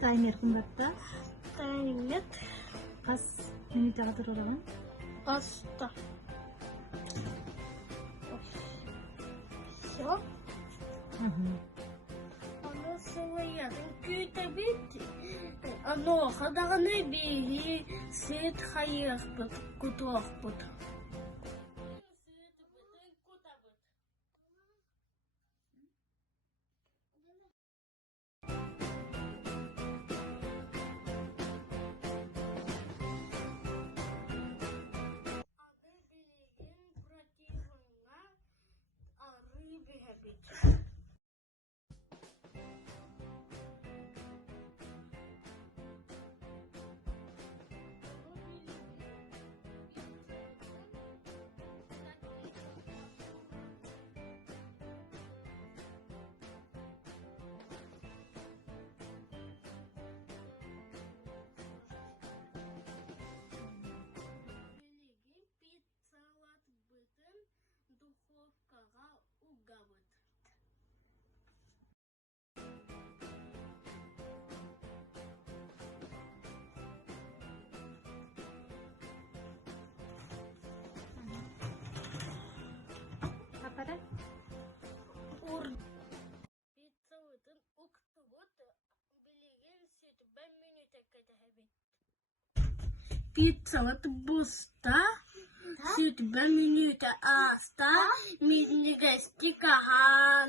Таймер кымбатта? Таймер Кас минутага турураган? аста. Все. Оно своя. Оно ходаганы бери свет хайырбыт, кутуакбыт. Духовкага угабыт. Аппарат? Пицца вытын укты вот билеген сет 1 минут кетебит. Пицца вот буста сет 1 минут аста миниге стикахан